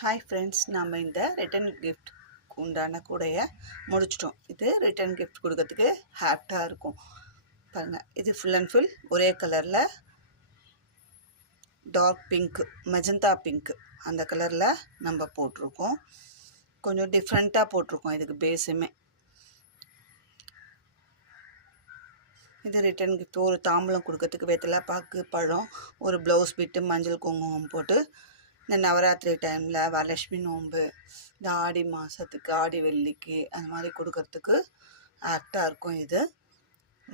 Hi friends, நம்ம இந்த return gift உண்டான கூடைய முடிச்சிட்டோம். இது ரிட்டன் கிஃப்ட் கொடுக்கறதுக்கு ஹேப்டாக இருக்கும். பாருங்கள், இது ஃபுல் அண்ட் ஃபுல் ஒரே கலரில் டார்க் பிங்க், மெஜந்தா பிங்க் அந்த கலரில் நம்ம போட்டிருக்கோம். கொஞ்சம் டிஃப்ரெண்ட்டாக போட்டிருக்கோம் இதுக்கு பேஸுமே. இது ரிட்டன் கிஃப்ட். ஒரு தாம்பூலம் கொடுக்கறதுக்கு வெத்தலை பாக்கு, பழம், ஒரு ப்ளவுஸ் பிட்டு, மஞ்சள் குங்குமம் போட்டு இந்த நவராத்திரி டைமில், வரலட்சுமி நோன்பு, இந்த ஆடி மாதத்துக்கு, ஆடி வெள்ளிக்கு அந்த மாதிரி கொடுக்கறதுக்கு ஆக்டாக இருக்கும். இது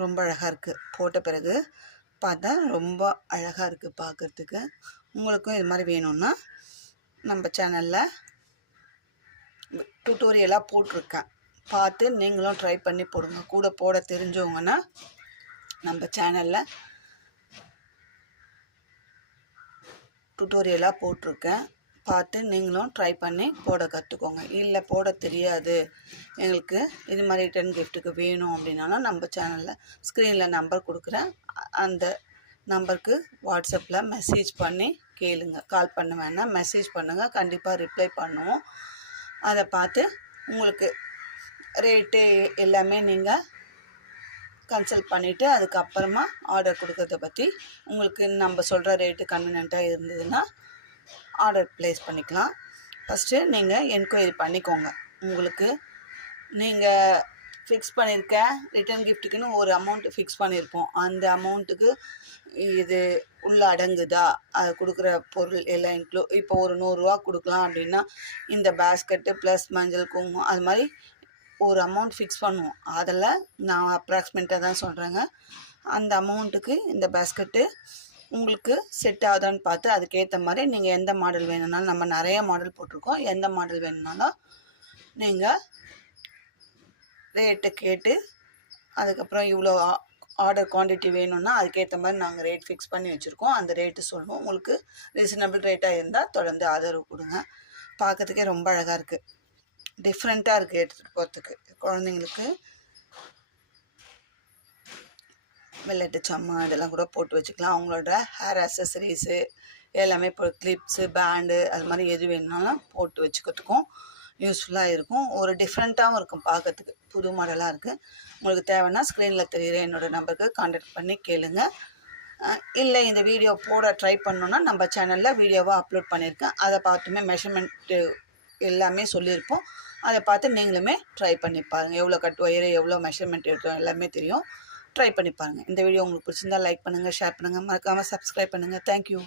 ரொம்ப அழகாக இருக்குது. போட்ட பிறகு பார்த்தா ரொம்ப அழகாக இருக்குது பார்க்குறதுக்கு. உங்களுக்கும் இது மாதிரி வேணும்னா நம்ம சேனலில் டியூட்டோரியலாக போட்டிருக்கேன், பார்த்து நீங்களும் ட்ரை பண்ணி போடுங்க. கூட போட தெரிஞ்சவங்கன்னா நம்ம சேனலில் டுட்டோரியலாக போட்டிருக்கேன், பார்த்து நீங்களும் ட்ரை பண்ணி போட கற்றுக்கோங்க. இல்லை போட தெரியாது, எங்களுக்கு இது மாதிரி ரிட்டன் கிஃப்ட்டுக்கு வேணும் அப்படின்னாலும் நம்ம சேனலில் ஸ்க்ரீனில் நம்பர் கொடுக்குறேன், அந்த நம்பருக்கு வாட்ஸ்அப்பில் மெசேஜ் பண்ணி கேளுங்க. கால் பண்ண வேணாம், மெசேஜ் பண்ணுங்கள், கண்டிப்பாக ரிப்ளை பண்ணுவோம். அதை பார்த்து உங்களுக்கு ரேட்டு எல்லாமே நீங்கள் கன்சல்ட் பண்ணிவிட்டு அதுக்கப்புறமா ஆர்டர் கொடுக்கறத பற்றி உங்களுக்கு நம்ம சொல்கிற ரேட்டு கன்வீனியண்ட்டாக இருந்ததுன்னா ஆர்டர் ப்ளேஸ் பண்ணிக்கலாம். ஃபஸ்ட்டு நீங்கள் என்கொயரி பண்ணிக்கோங்க. உங்களுக்கு நீங்கள் ஃபிக்ஸ் பண்ணியிருக்க ரிட்டன் கிஃப்ட்டுக்குன்னு ஒரு அமௌண்ட்டு ஃபிக்ஸ் பண்ணியிருப்போம். அந்த அமௌண்ட்டுக்கு இது உள்ளே அடங்குதா, அதை கொடுக்குற பொருள் எல்லாம் இப்போ ஒரு 100 ரூபா கொடுக்கலாம் அப்படின்னா இந்த பேஸ்கெட்டு ப்ளஸ் மஞ்சள் குங்குமம் அது மாதிரி ஒரு அமௌண்ட் ஃபிக்ஸ் பண்ணுவோம். அதில் நான் அப்ராக்சிமேட்டாக தான் சொல்கிறேங்க. அந்த அமௌண்ட்டுக்கு இந்த பேஸ்கெட்டு உங்களுக்கு செட் ஆகுதான்னு பார்த்து அதுக்கேற்ற மாதிரி நீங்கள் எந்த மாடல் வேணும்னாலும், நம்ம நிறைய மாடல் போட்டிருக்கோம், எந்த மாடல் வேணும்னாலும் நீங்கள் ரேட்டை கேட்டு அதுக்கப்புறம் இவ்வளோ ஆர்டர் குவான்டிட்டி வேணும்னா அதுக்கேற்ற மாதிரி நாங்கள் ரேட் ஃபிக்ஸ் பண்ணி வச்சுருக்கோம். அந்த ரேட்டு சொல்லுவோம். உங்களுக்கு ரீசனபிள் ரேட்டாக இருந்தால் தொடர்ந்து ஆதரவு கொடுங்க. பார்க்கறதுக்கே ரொம்ப அழகாக இருக்குது, டிஃப்ரெண்ட்டாக இருக்குது. எடுத்துகிட்டு போகிறதுக்கு குழந்தைங்களுக்கு வெள்ளட்டு சம்மா இதெல்லாம் கூட போட்டு வச்சுக்கலாம். அவங்களோட ஹேர் அக்சசரிஸு எல்லாமே இப்போ கிளிப்ஸு, பேண்டு அது மாதிரி எது வேணுனாலும் போட்டு வச்சுக்கிறதுக்கும் யூஸ்ஃபுல்லாக இருக்கும். ஒரு டிஃப்ரெண்ட்டாகவும் இருக்கும், பார்க்கறதுக்கு புது மாடலாக இருக்குது. உங்களுக்கு தேவைன்னா ஸ்க்ரீனில் தெரிகிற என்னோடய நம்பருக்கு கான்டாக்ட் பண்ணி கேளுங்க. இல்லை இந்த வீடியோ போட ட்ரை பண்ணோன்னா நம்ம சேனலில் வீடியோவாக அப்லோட் பண்ணியிருக்கேன், அதை பார்த்துமே மெஷர்மெண்ட்டு எல்லாமே சொல்லியிருப்போம். அதை பார்த்து நீங்களுமே ட்ரை பண்ணி பாருங்கள். எவ்வளோ கட் ஒயரு, எவ்வளோ மெஷர்மெண்ட் எடுத்தோம் எல்லாமே தெரியும். ட்ரை பண்ணி பாருங்கள். இந்த வீடியோ உங்களுக்கு பிடிச்சிருந்தால் லைக் பண்ணுங்கள், ஷேர் பண்ணுங்கள், மறக்காமல் சப்ஸ்கிரைப் பண்ணுங்கள். தேங்க்யூ.